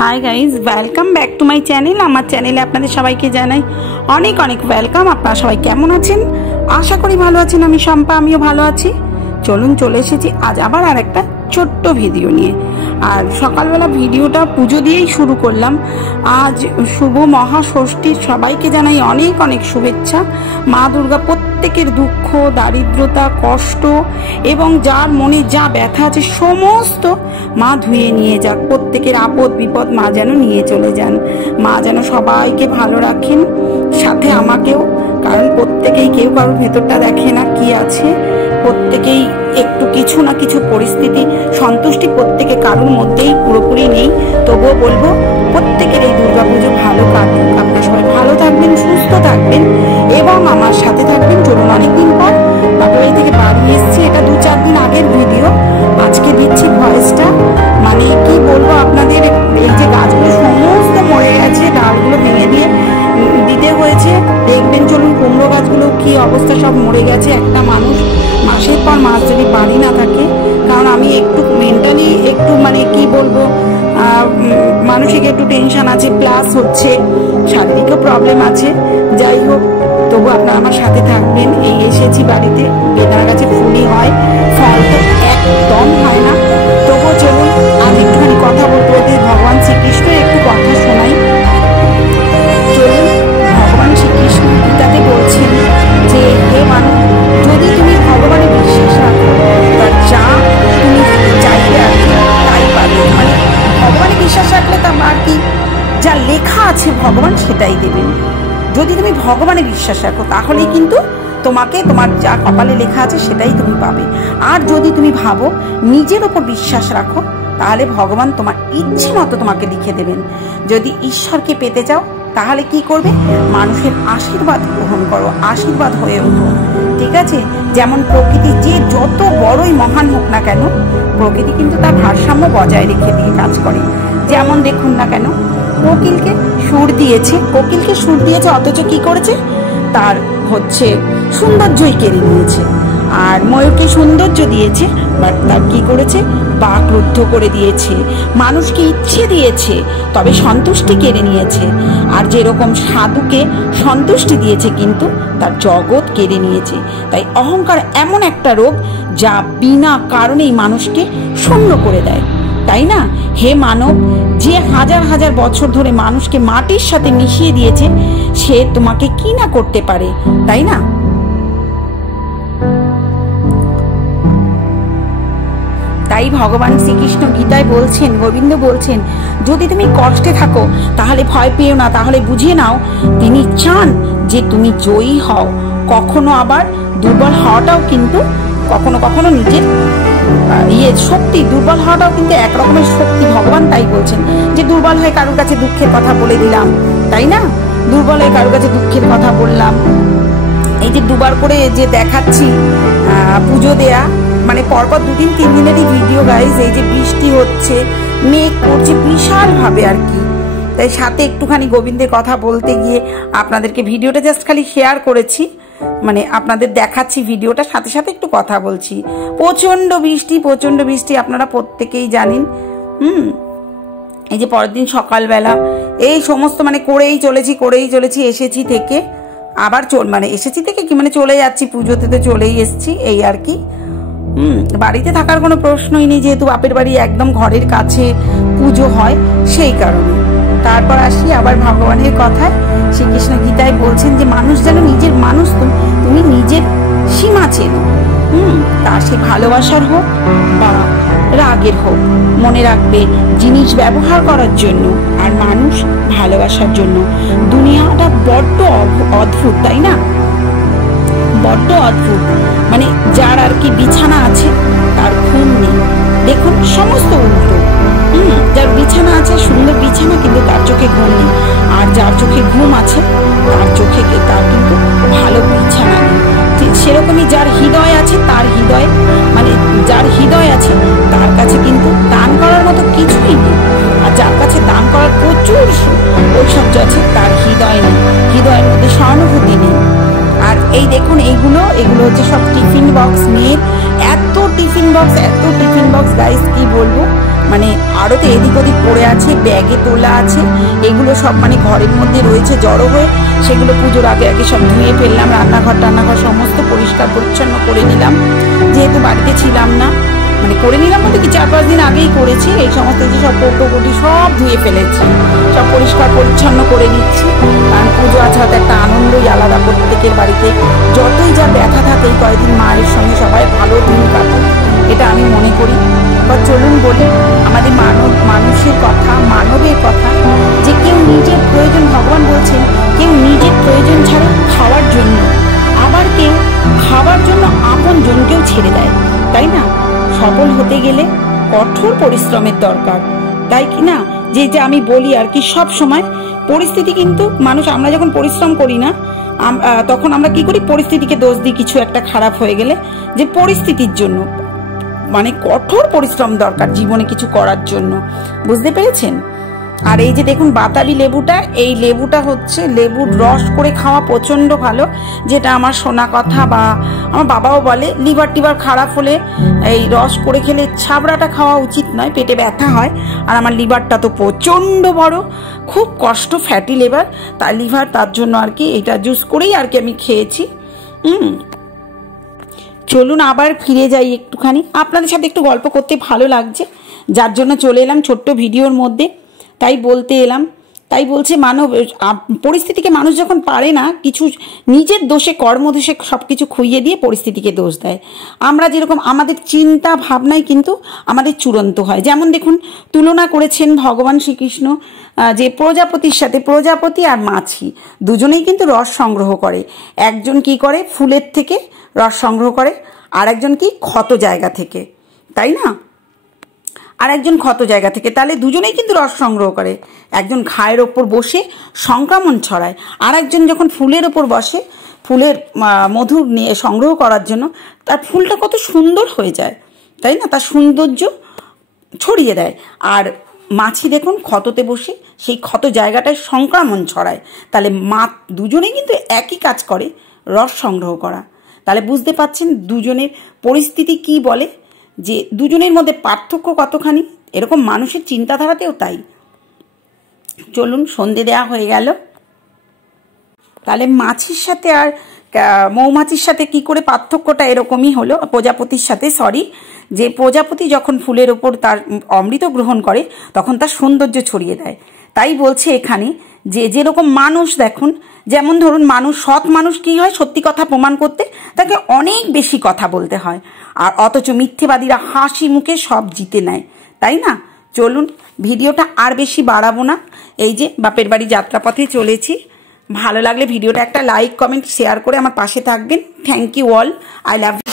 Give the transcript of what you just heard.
Hi guys welcome back to my channel. आमार चैनेले आपनादेर सबाइके जानाई अनेक अनेक वेलकम। आपनारा सबाई केमन आछेन? आशा करी भालो आछेन। आमी शम्पा, आमिओ भालो आछि। चलुन चले एसेछि आज आबार आरेकटा छोट्ट भिडियो निये। और सकालबेला भिडियोटा पुजो दिएई शुरू करलाम। आज शुभ महाषष्ठीर सबाइके जानाई अनेक अनेक शुभेच्छा। मा दुर्गा प्रत्येकेर दुःख दारिद्रता कष्ट एवं जार मने जा व्यथा आछे समस्त मा धुए निये जाक। प्रत्येकेर आपद विपद मा जेन निये चले जान। मा जेन सबाइके भालो राखेन, साथे आमाकेओ। कारण प्रत्येकेई केउ कारोर भेतरटा देखे ना कि आछे। प्रत्येकेई एकटु किछु ना किछु परिस्थिति सन्तुष्टि प्रत्येके कारोर मध्येई पुरोपुरि नेই। तबुओ बोलबो प्रत्येकेर এই দুর্গা পুজো ভালো কাটুক। আপনারা সবাই ভালো থাকবেন, সুস্থ থাকবেন এবং আমার সাথে থাকবেন। চলুন অনেকদিন পর বাপবাড়ি থেকে বাড়ি এসেছি। এটা 2-4 দিন আগের ভিডিও, আজকে দিচ্ছি ভয়েসটা। মানে কি বলবো আপনাদের, এই যে গাছগুলো সমস্ত মরে গেছে, ডালগুলো ভেঙে দিয়ে দিতে হয়েছে। দেখবেন চলুন কুমড়ো গাছগুলো কি অবস্থা, সব মরে গেছে। একটা মানুষ মাসের পর মাস যদি বাড়ি না থাকে, কারণ আমি একটু মেন্টালি একটু মানে কি বলবো মানসিক একটু টেনশন আছে, প্লাস হচ্ছে শারীরিকও প্রবলেম আছে। যাই হোক, তবু আপনারা আমার সাথে থাকবেন। এই এসেছি বাড়িতে, বেদানা গাছে ফুলই হয়, ফল তো একদম হয় না। তবুও চলুন আজ একটুখানি কথা বলতে বলতে ভগবান শ্রীকৃষ্ণের একটু কথা শোনাই। চলুন, ভগবান শ্রীকৃষ্ণ গীতাতে বলছেন যে হে মানব, যদি তুমি ভগবানে বিশ্বাস রাখো তা যা তুমি চাইবে আর কি তাই পাবে। মানে ভগবানে বিশ্বাস রাখলে তা আর কি যা লেখা আছে ভগবান সেটাই দেবেন। যদি তুমি ভগবানে বিশ্বাস রাখো তাহলেই কিন্তু তোমাকে তোমার যা কপালে লেখা আছে সেটাই তুমি পাবে। আর যদি তুমি ভাবো নিজের ওপর বিশ্বাস রাখো তাহলে ভগবান তোমার ইচ্ছে মতো তোমাকে লিখে দেবেন। যদি ঈশ্বরকে পেতে চাও তাহলে কি করবে? মানুষের আশীর্বাদ গ্রহণ করো, আশীর্বাদ হয়ে ওঠো। ঠিক আছে? যেমন প্রকৃতি যে যত বড়ই মহান হোক না কেন, প্রকৃতি কিন্তু তার ভারসাম্য বজায় রেখে দিয়ে কাজ করে। যেমন দেখুন না কেন, কোকিলকে সুর দিয়েছে, অথচ কি করেছে? তার হচ্ছে সৌন্দর্যই কেড়ে নিয়েছে। আর ময়ূরকে সৌন্দর্য দিয়েছে, বাট তার কি করেছে? বাকরুদ্ধ করে দিয়েছে। মানুষকে ইচ্ছে দিয়েছে, তবে সন্তুষ্টি কেড়ে নিয়েছে। আর যেরকম সাধুকে সন্তুষ্টি দিয়েছে, কিন্তু তার জগৎ কেড়ে নিয়েছে। তাই অহংকার এমন একটা রোগ যা বিনা কারণেই মানুষকে শূন্য করে দেয়, তাই না? হে মানব, যে হাজার হাজার বছর ধরে মানুষকে মাটির সাথে মিশিয়ে দিয়েছে, সে তোমাকে কি না করতে পারে, তাই না? তাই ভগবান শ্রীকৃষ্ণ গীতায় বলছেন, গোবিন্দ বলছেন, যদি তুমি কষ্টে থাকো তাহলে ভয় পেও না, তাহলে বুঝিয়ে নাও তিনি চান যে তুমি জয়ী হও। কখনো আবার দুর্বল হওয়াটাও কিন্তু কখনো কখনো নিজের শক্তি, দুর্বল হওয়াটাও কিন্তু এক রকমের শক্তি। ভগবান তাই বলছেন যে দুর্বল হয়ে কারোর কাছে দুঃখের কথা বলে দিলাম, তাই না? দুর্বল হয়ে কারোর কাছে দুঃখের কথা বললাম। এই যে দুবার করে যে দেখাচ্ছি পুজো দেয়া, মানে পরপর 2-3 দিনেরই ভিডিও গাইজ। এই যে বৃষ্টি হচ্ছে, মেঘ করছে বিশাল ভাবে আর কি। তাই সাথে একটুখানি গোবিন্দের কথা বলতে গিয়ে আপনাদেরকে ভিডিওটা জাস্ট খালি শেয়ার করেছি, মানে আপনাদের দেখাচ্ছি ভিডিওটা, সাথে সাথে একটু কথা বলছি। প্রচন্ড বৃষ্টি আপনারা প্রত্যেকেই জানেন। এই যে পরের দিন সকালবেলা এই সমস্ত মানে করেই চলেছি এসেছি থেকে আবার এসেছি থেকে কি মানে চলে যাচ্ছি, পুজোতে তো চলেই এসেছি, এই আর কি। বাড়িতে থাকার কোনো প্রশ্নই নেই, যেহেতু বাপের বাড়ি একদম ঘরের কাছে পুজো হয়, সেই কারণে। তারপর আসি আবার ভগবানের কথায়। শ্রীকৃষ্ণ গীতায় বলছেন যে মানুষ যেন নিজের মানুষ, তুমি নিজের সীমা চেনো। তা সে ভালোবাসার হোক বা রাগের হোক, মনে রাখবে জিনিস ব্যবহার করার জন্য আর মানুষ ভালোবাসার জন্য। দুনিয়াটা বড্ড অদ্ভুত, তাই না? বড্ড অদ্ভুত। মানে যার আর কি বিছানা আছে তার ঘুম নেই, দেখুন সমস্ত উল্টো। যার বিছানা আছে, সুন্দর বিছানা, কিন্তু তার চোখে ঘুম নেই। আর যার চোখে ঘুম আছে তার কিন্তু ভালো বিছানা নেই। ঠিক সেরকমই যার হৃদয় আছে, যার হৃদয় আছে তার কাছে কিন্তু দান করার মতো কিছুই নেই। আর যার কাছে দান করার প্রচুর ঐশ্বর্য আছে, তার হৃদয় নেই, হৃদয়ের মধ্যে সহানুভূতি নেই। আর এই দেখুন এগুলো হচ্ছে সব টিফিন বক্স। মেয়ের এত টিফিন বক্স গাইস, কি বলবো। মানে আরও তো এদিক ওদিক পড়ে আছে, ব্যাগে তোলা আছে, এগুলো সব মানে ঘরের মধ্যে রয়েছে জড়ো হয়ে, সেগুলো পুজোর আগে আগে সব ধুয়ে ফেললাম। রান্নাঘর সমস্ত পরিষ্কার পরিচ্ছন্ন করে নিলাম, যেহেতু বাড়িতে ছিলাম না। মানে করে নিলাম বলতে কি 4-5 দিন আগেই করেছি। এই সমস্ত যে সব কৌটোকুটি সব ধুয়ে ফেলেছি, সব পরিষ্কার পরিচ্ছন্ন করে নিচ্ছি। কারণ পুজো আছাড়া তো একটা আনন্দই আলাদা প্রত্যেকের বাড়িতে। যতই যা ব্যথা থাকে এই কয়েকদিন মায়ের সঙ্গে সবাই ভালো দিন কাটুক, এটা আমি মনে করি। বা চলুন বলি আমাদের মানুষের কথা, মানবের কথা, যে কেউ নিজের প্রয়োজন, ভগবান বলছেন কেউ নিজের প্রয়োজন ছাড়ে খাওয়ার জন্য, আবার কেউ খাওয়ার জন্য আপন জনকেও ছেড়ে দেয়, তাই না? সফল হতে গেলে কঠোর পরিশ্রমের দরকার, তাই কি না? যে আমি বলি আর কি, সব সময় পরিস্থিতি কিন্তু মানুষ, আমরা যখন পরিশ্রম করি না তখন আমরা কি করি, পরিস্থিতিকে দোষ দিই কিছু একটা খারাপ হয়ে গেলে, যে পরিস্থিতির জন্য। মানে কঠোর পরিশ্রম দরকার জীবনে কিছু করার জন্য, বুঝতে পেরেছেন? আর এই যে দেখুন বাতাবি লেবুটা, এই লেবুটা হচ্ছে লেবুর রস করে খাওয়া প্রচন্ড ভালো, যেটা আমার শোনা কথা, বা আমার বাবাও বলে লিভার টিভার খারাপ হলে এই রস করে খেলে, ছাবড়াটা খাওয়া উচিত নয়, পেটে ব্যথা হয়। আর আমার লিভারটা তো প্রচন্ড বড়, খুব কষ্ট, ফ্যাটি লিভার, তার লিভার, তার জন্য আর কি এটা জুস করেই আর কি আমি খেয়েছি। চলুন আবার ফিরে যাই একটুখানি, আপনাদের সাথে একটু গল্প করতে ভালো লাগছে, যার জন্য চলে এলাম ছোট্ট ভিডিওর মধ্যে, তাই বলতে এলাম। তাই বলছে পরিস্থিতিকে মানুষ যখন পারে না, কিছু নিজের দোষে, কর্মদোষে সব কিছু খুইয়ে দিয়ে পরিস্থিতিকে দোষ দেয়। আমরা যেরকম আমাদের চিন্তা ভাবনায় কিন্তু আমাদের চূড়ান্ত হয়। যেমন দেখুন তুলনা করেছেন ভগবান শ্রীকৃষ্ণ যে প্রজাপতির সাথে, প্রজাপতি আর মাছি দুজনেই কিন্তু রস সংগ্রহ করে। একজন কি করে, ফুলের থেকে রস সংগ্রহ করে, আর একজন কি ক্ষত জায়গা থেকে, তাই না? আর একজন ক্ষত জায়গা থেকে, তাহলে দুজনেই কিন্তু রস সংগ্রহ করে। একজন ঘায়ের ওপর বসে সংক্রমণ ছড়ায়, আর একজন যখন ফুলের ওপর বসে ফুলের মধু নিয়ে সংগ্রহ করার জন্য, তার ফুলটা কত সুন্দর হয়ে যায়, তাই না? তার সৌন্দর্য ছড়িয়ে দেয়। আর মাছি দেখুন ক্ষততে বসে সেই ক্ষত জায়গাটায় সংক্রমণ ছড়ায়। তাহলে দুজনেই কিন্তু একই কাজ করে, রস সংগ্রহ করা। তাহলে বুঝতে পারছেন দুজনের পরিস্থিতি কি বলে, যে দুজনের মধ্যে পার্থক্য কতখানি। এরকম মানুষের চিন্তাধারাতেও তাই। চলুন, সন্ধে দেয়া হয়ে গেল। তাহলে মাছির সাথে আর মৌমাছির সাথে কি করে পার্থক্যটা এরকমই হলো, প্রজাপতির সাথে, যে প্রজাপতি যখন ফুলের ওপর তার অমৃত গ্রহণ করে তখন তার সৌন্দর্য ছড়িয়ে দেয়। তাই বলছে এখানে যে যেরকম মানুষ দেখুন, যেমন ধরুন মানুষ, সৎ মানুষ কি হয়, সত্যি কথা প্রমাণ করতে তাকে অনেক বেশি কথা বলতে হয়, আর অথচ মিথ্যেবাদীরা হাসি মুখে সব জিতে নেয়, তাই না? চলুন ভিডিওটা আর বেশি বাড়াবো না, এই যে বাপের বাড়ি যাত্রাপথে চলেছি। ভালো লাগলে ভিডিওটা একটা লাইক, কমেন্ট, শেয়ার করে আমার পাশে থাকবেন। Thank you all, I love you.